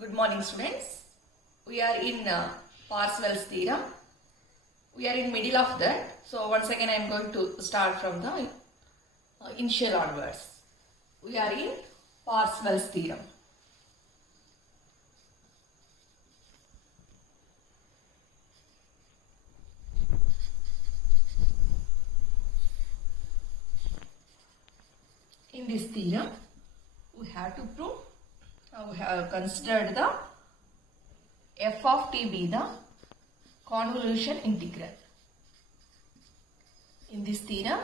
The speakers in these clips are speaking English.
Good morning, students. We are in Parseval's theorem. We are in middle of that. So once again I am going to start from the initial onwards. We are in Parseval's theorem. In this theorem, we have to prove, we have considered the f of t be the convolution integral. In this theorem,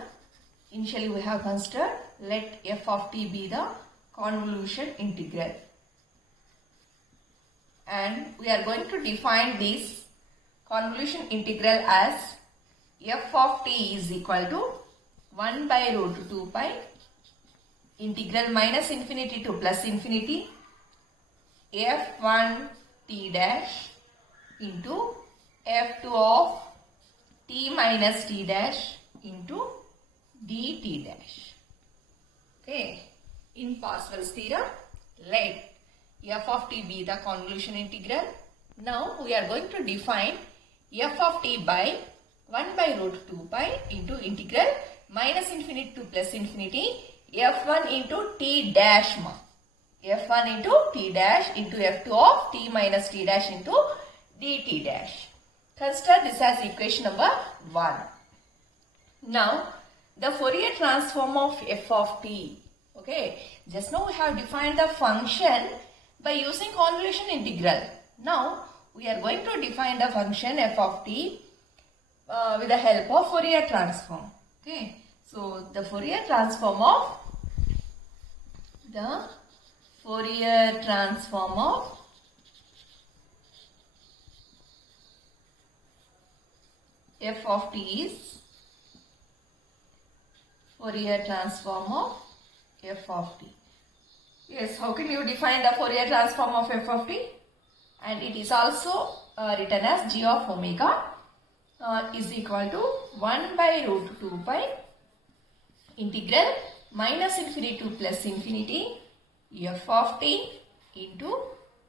initially we have considered let f of t be the convolution integral. And we are going to define this convolution integral as f of t is equal to 1 by root 2 pi integral minus infinity to plus infinity f1 t dash into f2 of t minus t dash into dt dash. Okay. In Parseval's theorem, let f of t be the convolution integral. Now we are going to define f of t by 1 by root 2 pi into integral minus infinity to plus infinity f1 into t dash f1 into t dash into f2 of t minus t dash into dt dash. Consider this as equation number 1. Now the Fourier transform of f of t. Okay, just now we have defined the function by using convolution integral. Now we are going to define the function f of t with the help of Fourier transform. Okay, so the Fourier transform of f of t is Fourier transform of f of t. Yes, how can you define the Fourier transform of f of t? And it is also written as g of omega is equal to 1 by root 2 pi integral minus infinity to plus infinity f of t into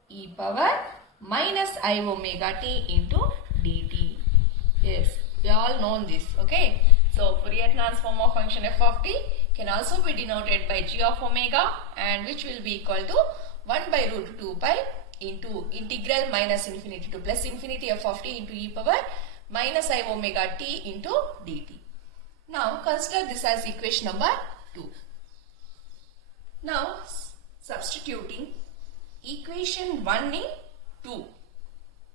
e power minus I omega t into dt. Yes, we all know this. Okay. So Fourier transform of function f of t can also be denoted by g of omega, and which will be equal to 1 by root 2 pi into integral minus infinity to plus infinity f of t into e power minus I omega t into dt. Now consider this as equation number 2. Now substituting equation 1 in 2.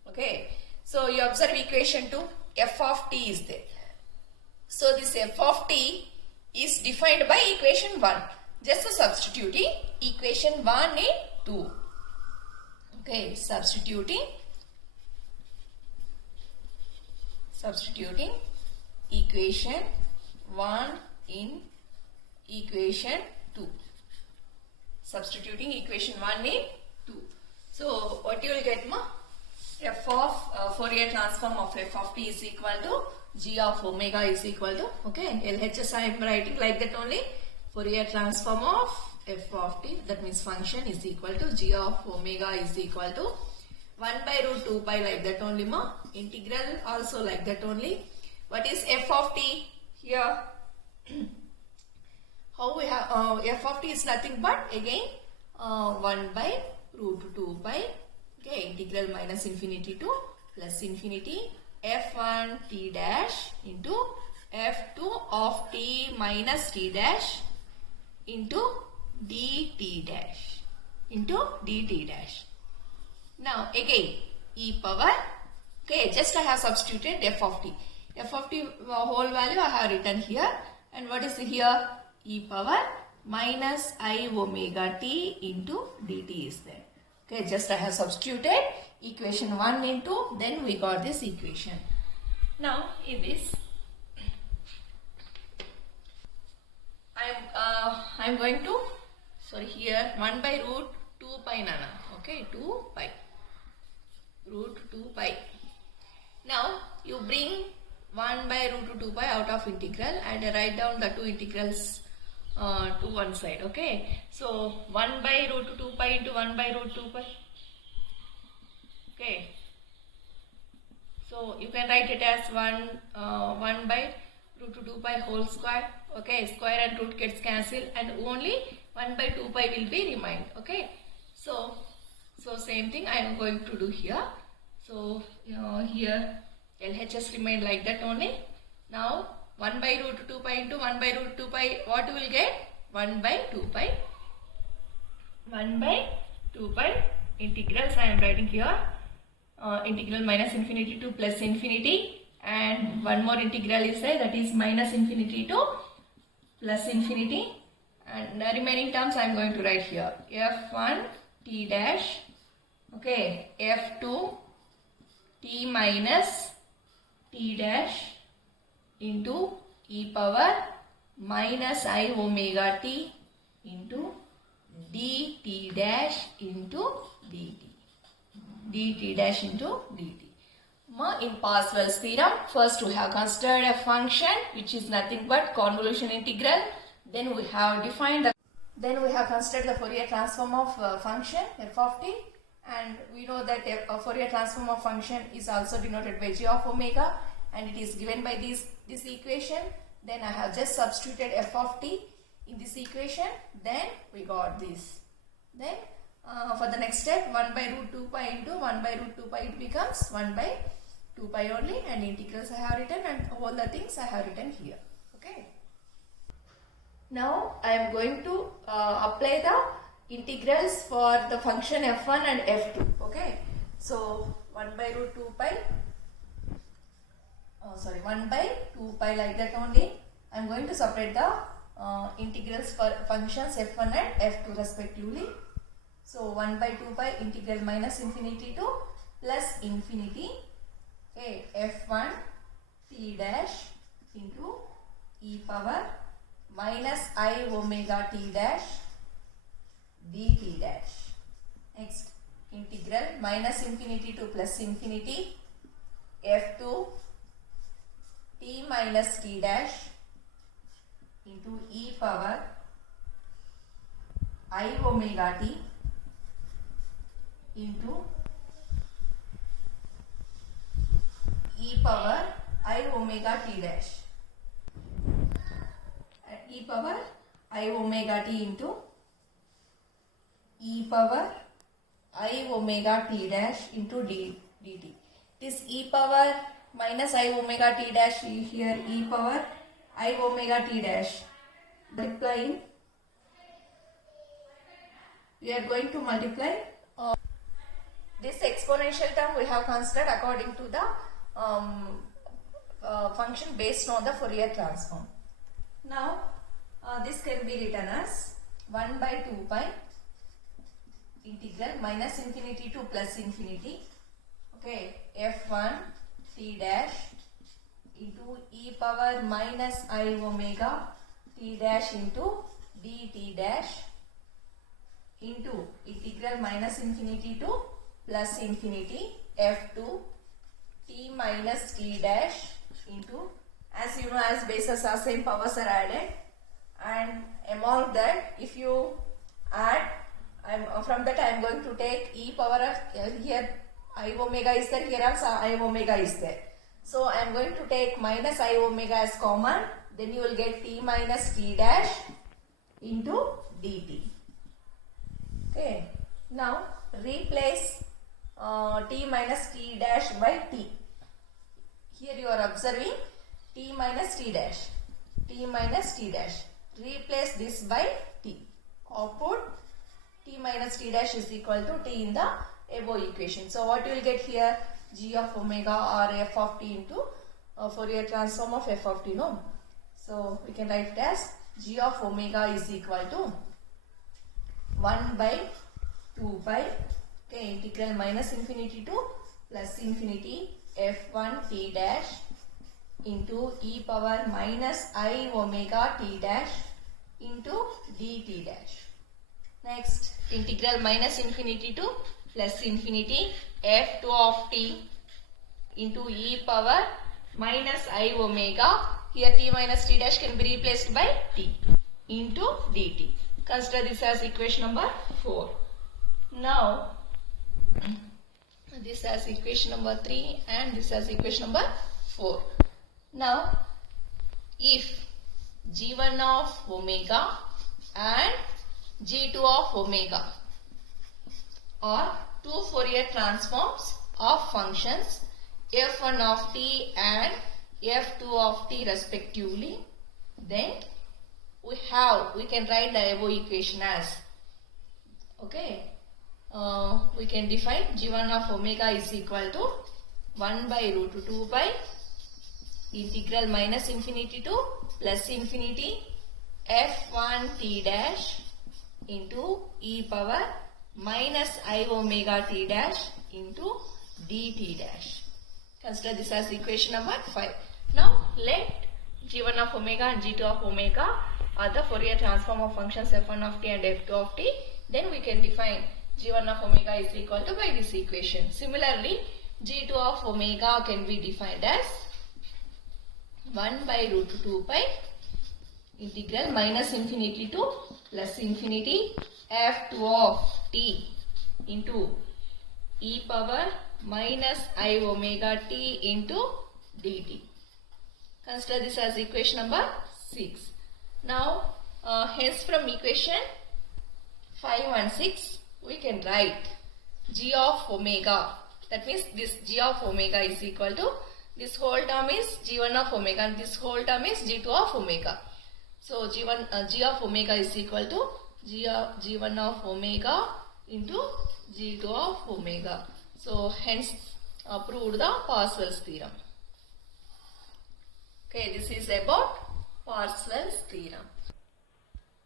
Okay. So you observe equation 2, f of t is there. So this f of t is defined by equation 1. Just substituting equation 1 in 2. Okay, substituting equation 1 in equation 2. Substituting equation 1 in 2. So what you will get, f of Fourier transform of f of t is equal to g of omega is equal to, okay, LHS I am writing like that only. Fourier transform of f of t, that means function, is equal to g of omega is equal to 1 by root 2 pi like that only, integral also like that only. What is f of t here? How we have f of t is nothing but again 1 by root 2 pi, okay, integral minus infinity to plus infinity f1 t dash into f2 of t minus t dash into dt dash. Now again e power, okay, just I have substituted f of t. F of t whole value I have written here, and what is here? E power minus I omega t into dt is there. Okay, just I have substituted equation 1 into, then we got this equation. Now in this I am going to, sorry, here 1 by root 2 pi nana. Okay, 2 pi root 2 pi. Now you bring 1 by root 2 pi out of integral and write down the two integrals to one side. Okay, so 1 by root 2 pi into 1 by root 2 pi. Okay. So you can write it as 1 by root 2 pi whole square. Okay, square and root gets cancelled and only 1 by 2 pi will be remained. Okay, so same thing I am going to do here. So here LHS remained like that only. Now 1 by root 2 pi into 1 by root 2 pi, what you will get? 1 by 2 pi. 1 by 2 pi integrals I am writing here. Integral minus infinity to plus infinity, and one more integral is there, that is minus infinity to plus infinity, and the remaining terms I am going to write here. F1 t dash, okay, F2 t minus t dash into e power minus I omega t into dt dash into dt. dt dash into dt. In Parseval's theorem, first we have considered a function which is nothing but convolution integral. Then we have considered the Fourier transform of function f of t, and we know that a Fourier transform of function is also denoted by g of omega, and it is given by this equation. Then I have just substituted f of t in this equation. Then we got this. Then for the next step, 1 by root 2 pi into 1 by root 2 pi, it becomes 1 by 2 pi only, and integrals I have written and all the things I have written here. Okay. Now I am going to apply the integrals for the function f1 and f2. Okay. So 1 by root 2 pi, 1 by 2 pi like that only. I am going to separate the integrals for functions f1 and f2 respectively. So 1 by 2 pi integral minus infinity to plus infinity, okay, f1 t dash into e power minus I omega t dash dt dash. Next, integral minus infinity to plus infinity, f2 t minus t dash into e power I omega t into e power I omega t dash, e power I omega t into e power I omega t dash into dt. This e power minus I omega t dash here, e power I omega t dash, multiplying, we are going to multiply this exponential term we have considered according to the function based on the Fourier transform. Now this can be written as 1 by 2 pi integral minus infinity to plus infinity, okay, f1 t dash into e power minus I omega t dash into dt dash into integral minus infinity to plus infinity f2 t minus t dash into, as you know, as bases are same, powers are added, and among that if you add, from that I am going to take e power of, here I omega is there, here also I omega is there. So I am going to take minus I omega as common, then you will get t minus t dash into dt. Okay. Now replace t minus t dash by t. Here you are observing t minus t dash, t minus t dash. Replace this by t. Output t minus t dash is equal to t in the above equation. So what you will get here? G of omega or f of t into Fourier transform of f of t, no? So we can write it as g of omega is equal to 1 by 2 pi, okay, integral minus infinity to plus infinity f1 t dash into e power minus I omega t dash into dt dash. Next, integral minus infinity to plus infinity f2 of t into e power minus I omega, here t minus t dash can be replaced by t into dt. Consider this as equation number 4. Now this as equation number 3 and this as equation number 4. Now, if g1 of omega and g2 of omega are two Fourier transforms of functions f1 of t and f2 of t respectively, then we can write the above equation as, okay, we can define g1 of omega is equal to 1 by root 2 pi integral minus infinity to plus infinity f1 t dash into e power minus I omega t dash into dt dash. Consider this as equation number 5. Now let g1 of omega and g2 of omega are the Fourier transform of functions f1 of t and f2 of t. Then we can define g1 of omega is equal to by this equation. Similarly, g2 of omega can be defined as 1 by root 2 pi integral minus infinity to plus infinity f2 of t into e power minus I omega t into dt. Consider this as equation number 6. Now, hence from equation 5 and 6, we can write g of omega. That means this g of omega is equal to, this whole term is g1 of omega and this whole term is g2 of omega. So g of omega is equal to g1 of omega into g2 of omega. So hence proved the Parseval's theorem. Okay, this is about Parseval's theorem.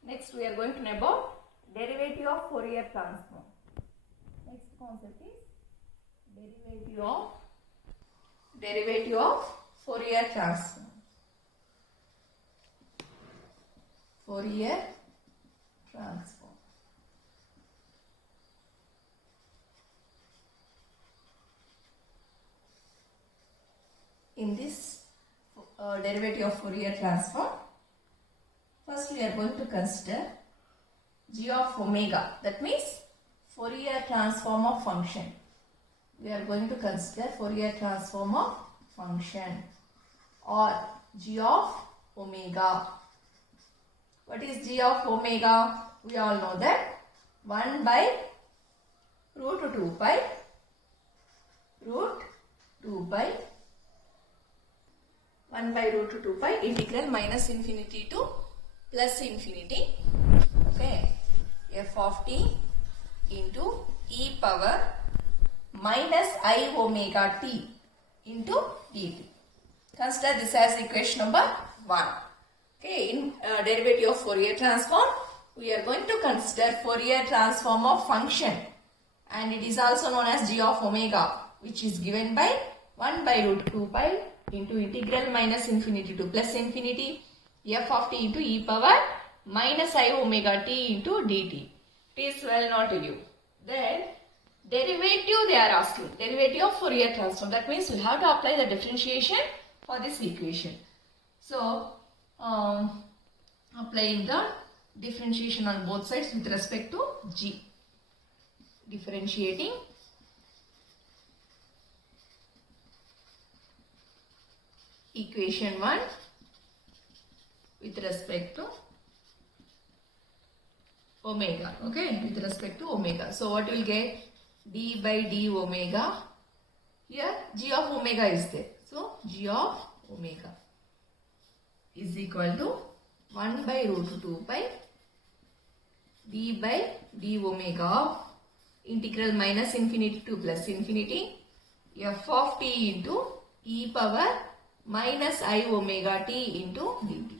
Next we are going to know about derivative of Fourier transform. Next concept is derivative of Fourier transform. Fourier transform. In this derivative of Fourier transform, first we are going to consider g of omega. That means Fourier transform of function. We are going to consider Fourier transform of function or g of omega. What is g of omega? We all know that 1 by root 2 pi root 2 pi 1 by root 2 pi integral minus infinity to plus infinity, okay, f of t into e power minus I omega t into dt. Consider this as equation number 1. Okay, in derivative of Fourier transform, we are going to consider Fourier transform of function, and it is also known as g of omega, which is given by 1 by root 2 pi into integral minus infinity to plus infinity f of t into e power minus I omega t into dt. It is well known to you. Then derivative they are asking. Derivative of Fourier transform. That means we have to apply the differentiation for this equation. So, applying the differentiation on both sides with respect to g. Differentiating equation 1 with respect to omega. Okay, with respect to omega. So what you will get? D by d omega. Here g of omega is there. So g of omega is equal to 1 by root 2 pi d by d omega of integral minus infinity to plus infinity f of t into e power minus I omega t into dt.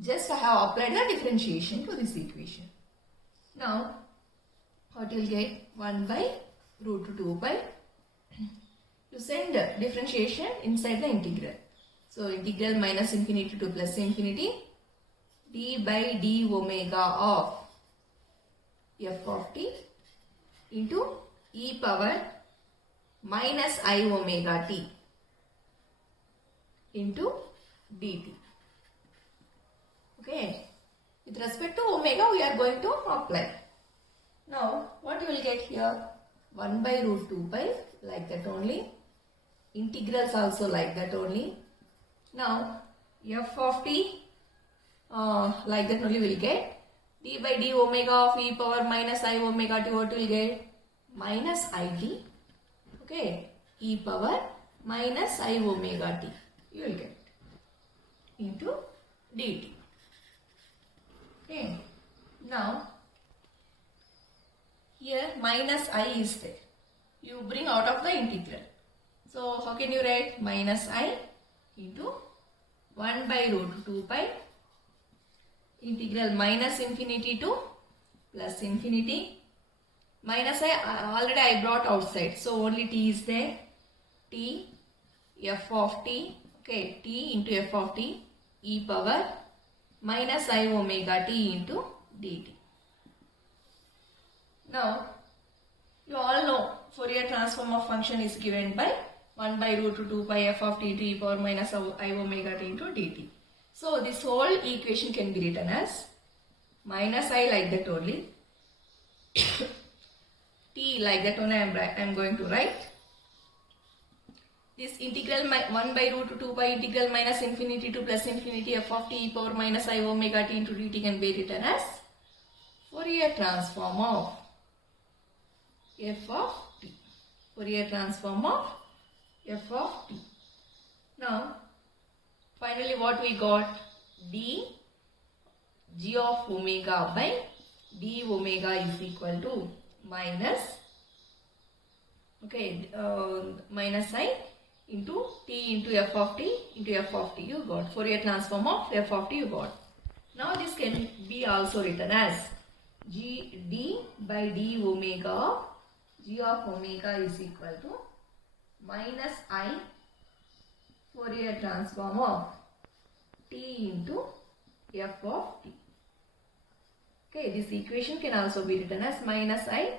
Just I have applied the differentiation to this equation. Now, what you will get? 1 by root 2 pi. You send differentiation inside the integral. So, integral minus infinity to plus infinity d by d omega of f of t into e power minus I omega t into dt. Okay. With respect to omega, we are going to apply. Now, what you will get here? 1 by root 2 pi, like that only. Integrals also like that only. Now f of t, like that only will get d by d omega of e power minus I omega t. What will get? Minus it, okay, e power minus I omega t you will get into dt. Okay, now here minus I is there, you bring out of the integral. So how can you write? Minus I into 1 by root 2 pi integral minus infinity to plus infinity. Minus I already I brought outside, so only t is there. T f of t, okay, t into f of t e power minus I omega t into dt. Now you all know Fourier transform of function is given by 1 by root 2 pi f of t to e power minus I omega t into dt. So this whole equation can be written as minus I like that only. T like that only I am going to write. This integral 1 by root 2 pi integral minus infinity to plus infinity f of t e power minus I omega t into dt can be written as Fourier transform of f of t. Fourier transform of f of t. Now finally what we got? D g of omega by d omega is equal to minus, okay, minus I into t into f of t into f of t you got. Fourier transform of f of t you got. Now this can be also written as g d by d omega of g of omega is equal to minus I Fourier transform of t into f of t. Okay, this equation can also be written as minus I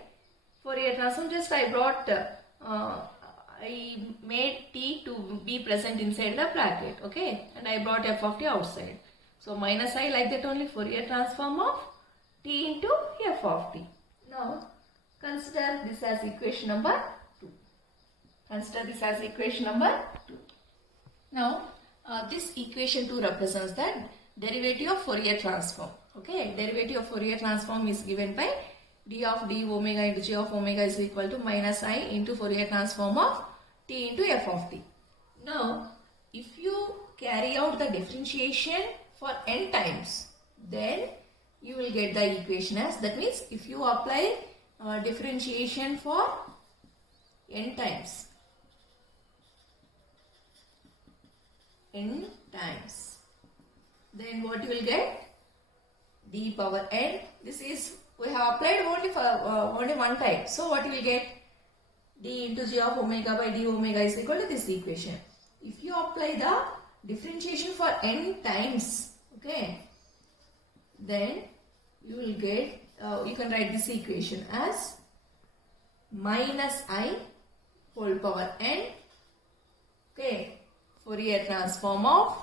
Fourier transform. Just I brought, I made t to be present inside the bracket, okay, and I brought f of t outside. So minus I like that only, Fourier transform of t into f of t. Now consider this as equation number 2. Consider this as equation number 2. Now this equation 2 represents the derivative of Fourier transform. Okay, derivative of Fourier transform is given by d of d omega into g of omega is equal to minus I into Fourier transform of t into f of t. Now if you carry out the differentiation for n times, then you will get the equation as, that means if you apply differentiation for n times, then what you will get? D power n. This is, we have applied only for only one time. So what you will get? D into g of omega by d omega is equal to this equation. If you apply the differentiation for n times, okay, then you will get, you can write this equation as minus I whole power n, okay, Fourier transform of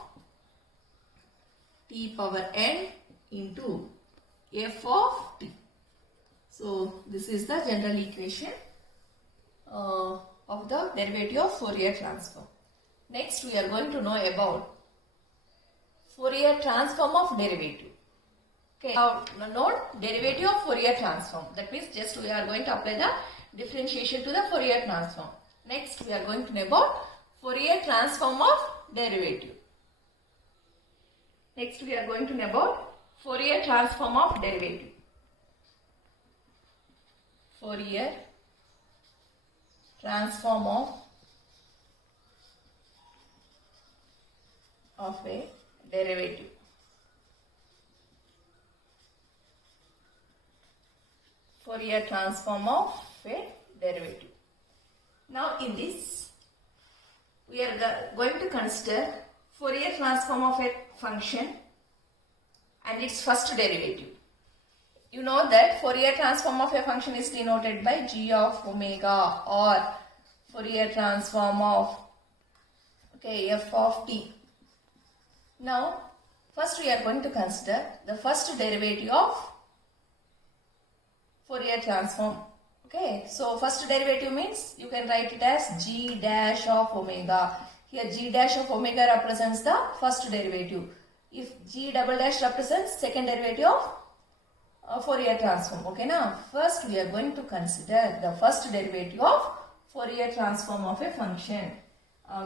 t power n into f of t. So this is the general equation of the derivative of Fourier transform. Next we are going to know about Fourier transform of derivative. Okay, now note derivative of Fourier transform. That means just we are going to apply the differentiation to the Fourier transform. Next we are going to know about Fourier transform of derivative. Next we are going to know about Fourier transform of derivative. Fourier transform of a derivative. Fourier transform of a derivative. Now in this we are going to consider Fourier transform of a function and its first derivative. You know that Fourier transform of a function is denoted by g of omega or Fourier transform of, okay, f of t. Now first we are going to consider the first derivative of Fourier transform. Okay. Okay, so first derivative means you can write it as g dash of omega. Here g dash of omega represents the first derivative. If g double dash represents second derivative of Fourier transform. Okay, now first we are going to consider the first derivative of Fourier transform of a function,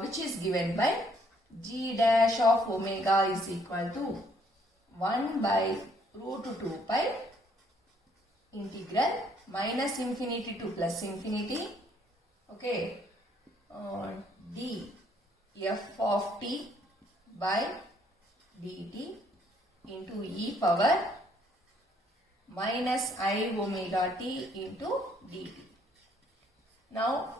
which is given by g dash of omega is equal to 1 by root 2 pi integral minus infinity to plus infinity, okay, d f of t by dt into e power minus I omega t into dt. Now,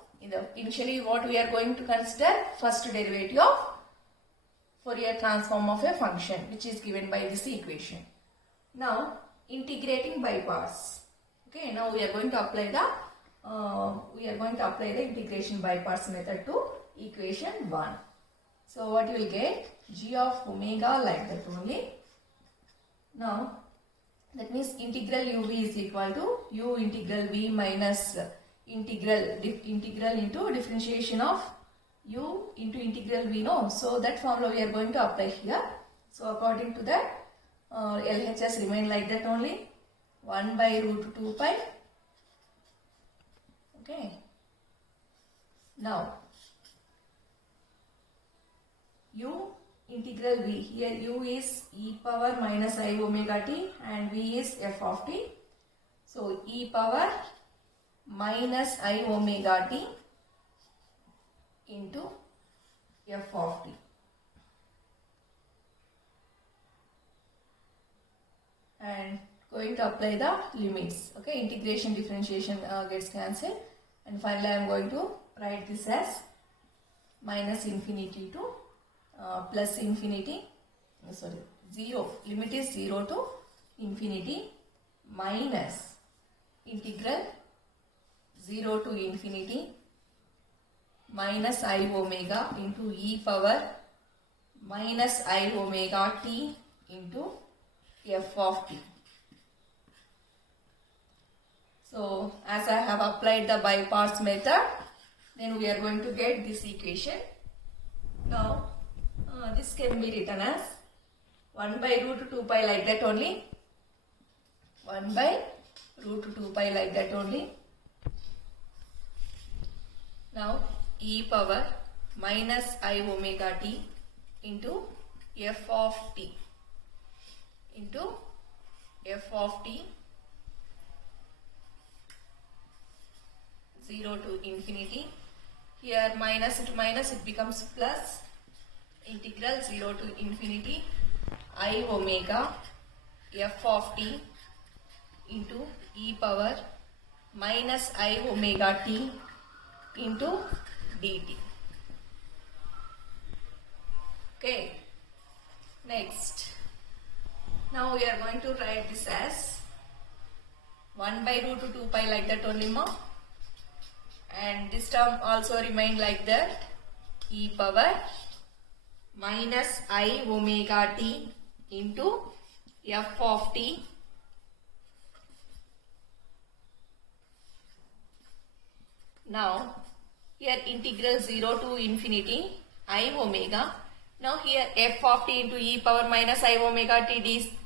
initially what we are going to consider first derivative of Fourier transform of a function, which is given by this equation. Now, integrating by parts. Okay, now we are going to apply the integration by parts method to equation 1. So what you will get? G of omega like that only. Now that means integral uv is equal to u integral v minus integral into differentiation of u into integral v. No, so that formula we are going to apply here. So according to that, LHS remain like that only, 1 by root 2 pi. Okay. Now u integral v, here u is e power minus I omega t and v is f of t. So e power minus I omega t into f of t. And going to apply the limits. Okay, integration differentiation gets cancelled, and finally I am going to write this as minus infinity to plus infinity, 0, limit is 0 to infinity minus integral 0 to infinity minus I omega into e power minus I omega t into f of t. So as I have applied the by parts method, then we are going to get this equation. Now this can be written as 1 by root 2 pi like that only, 1 by root 2 pi like that only. Now e power minus I omega t into f of t 0 to infinity. Here minus into minus it becomes plus, integral 0 to infinity I omega f of t into e power minus I omega t into dt. Okay, next, now we are going to write this as 1 by root 2 pi like that only, ma, and this term also remain like that, e power minus I omega t into f of t now here integral 0 to infinity I omega. Now here f of t into e power minus I omega t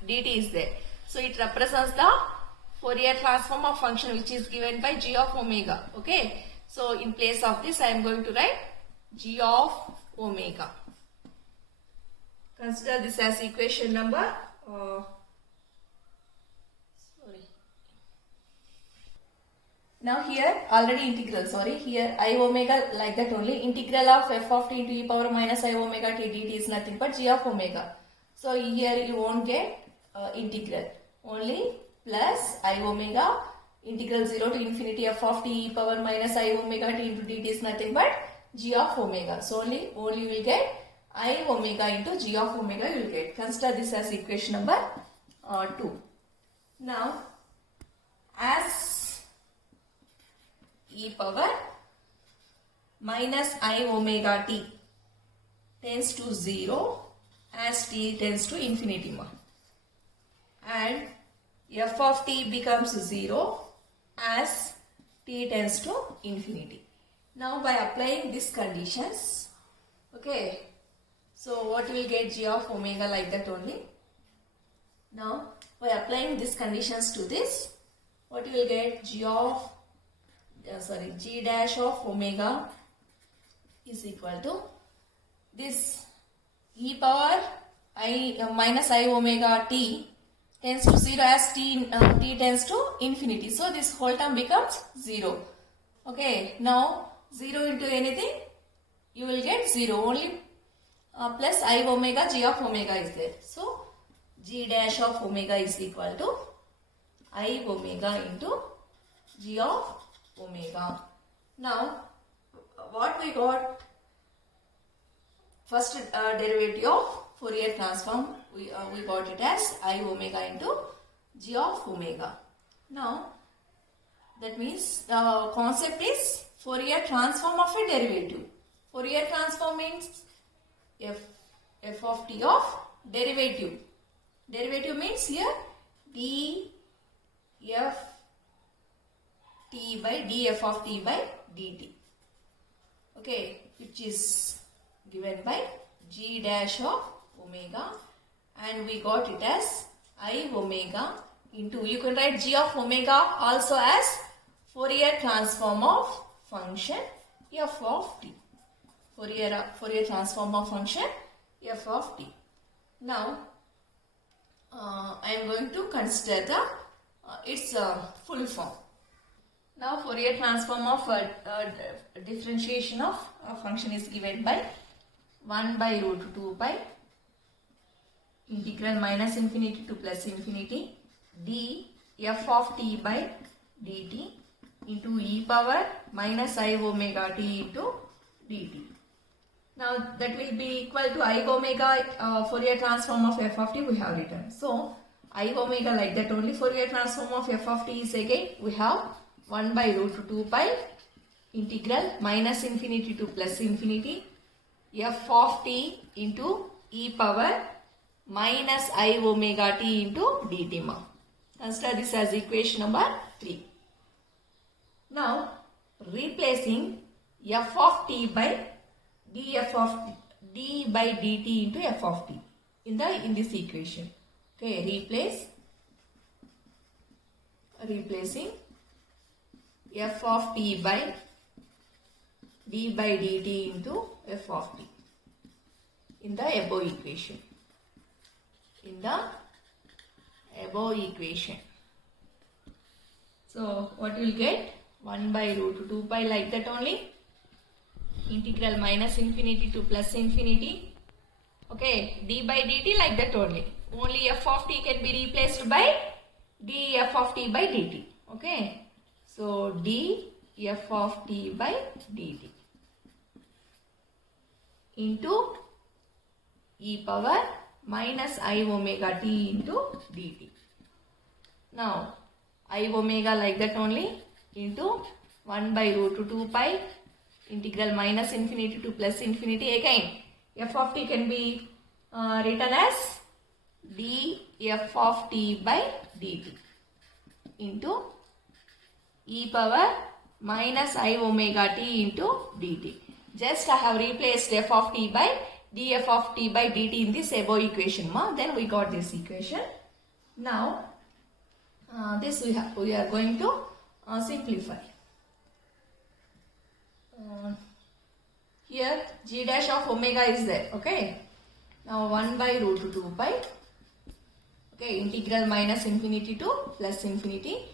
dt is there. So it represents the Fourier transform of function which is given by g of omega. Okay. So in place of this I am going to write g of omega. Consider this as equation number Now here already integral, here I omega like that only, integral of f of t into e power minus I omega t dt is nothing but g of omega. So here you won't get integral, only plus I omega integral 0 to infinity f of t e power minus I omega t into dt is nothing but g of omega. So only you will get I omega into g of omega you will get. Consider this as equation number 2. Now as e power minus I omega t tends to 0 as t tends to infinity, and f of t becomes 0 as t tends to infinity. Now by applying these conditions, okay, so what will get g of omega like that only. Now by applying these conditions to this, what you will get g dash of omega is equal to this e power I minus I omega t tends to 0 as t tends to infinity. So this whole term becomes 0. Okay, now 0 into anything, you will get 0 only. Plus I omega, g of omega is there. So g dash of omega is equal to I omega into g of omega. Now what we got? First derivative of Fourier transform, we got it as I omega into g of omega. Now that means the concept is Fourier transform of a derivative. Fourier transform means f of t of derivative. Derivative means here d f t by df of t by dt. Okay, which is given by g dash of omega, and we got it as I omega into, you can write g of omega also as Fourier transform of function f of t. Fourier transform of function f of t. Now I am going to consider the its full form. Now Fourier transform of differentiation of a function is given by 1 by root 2 pi integral minus infinity to plus infinity d f of t by dt into e power minus I omega t into dt. Now that will be equal to I omega Fourier transform of f of t we have written. So I omega like that only. Fourier transform of f of t is again we have 1 by root 2 pi integral minus infinity to plus infinity f of t into e power minus I omega t into dt. Consider this as equation number 3. Now replacing f of t by df of d by dt into f of t in this equation. Okay, replacing f of t by d by dt into f of t in the above equation. So what will get? 1 by root 2 pi like that only. Integral minus infinity to plus infinity. Okay, d by dt like that only. Only f of t can be replaced by df of t by dt. Okay, so df of t by dt into e power minus I omega t into dt. Now I omega like that only into 1 by root 2 pi integral minus infinity to plus infinity. Again f of t can be written as df of t by dt into e power minus I omega t into dt. Just I have replaced f of t by df of t by dt in this above equation. Then we got this equation. Now this we are going to simplify. Here g dash of omega is there. Okay. Now 1 by root 2 pi. Okay, integral minus infinity to plus infinity.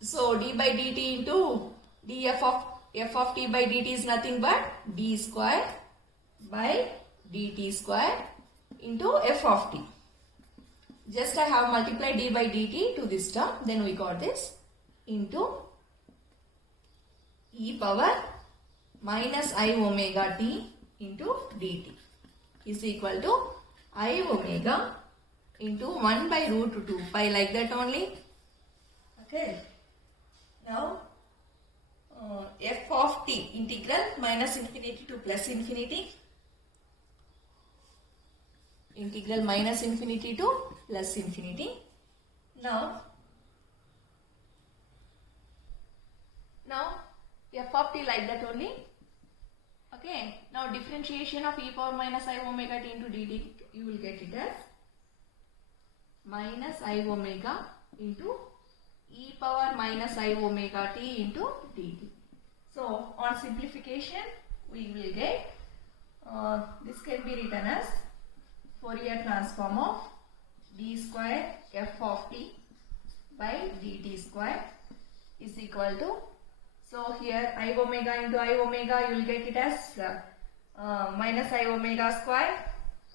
So d by dt into df of f of t by dt is nothing but d square by dt square into f of t. Just I have multiplied d by dt to this term, then we got this into e power minus I omega t into dt is equal to I omega into 1 by root 2 pi like that only. Okay. Now f of t integral minus infinity to plus infinity. Integral minus infinity to plus infinity. Now Now f of t like that only. Okay. Now differentiation of e power minus I omega t into dt, you will get it as minus I omega into e power minus I omega t into dt. So on simplification, we will get this can be written as Fourier transform of d square f of t by dt square is equal to, so here I omega into I omega, you will get it as minus I omega square.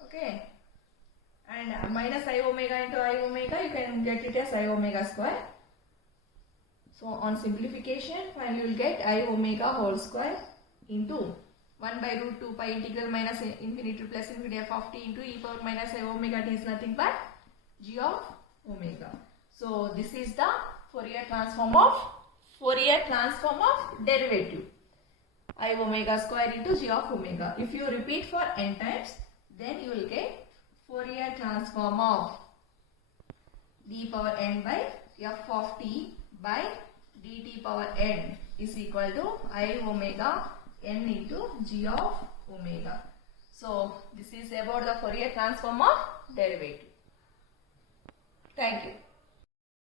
Okay, and minus I omega into I omega, you can get it as I omega square. So on simplification, and you will get I omega whole square into 1 by root 2 pi integral minus infinity to plus infinity f of t into e power minus I omega t is nothing but g of omega. So this is the Fourier transform of derivative I omega square into g of omega. If you repeat for n times, then you will get Fourier transform of d power n by f of t by dt power n is equal to I omega n into g of omega. So this is about the Fourier transform of derivative. Thank you.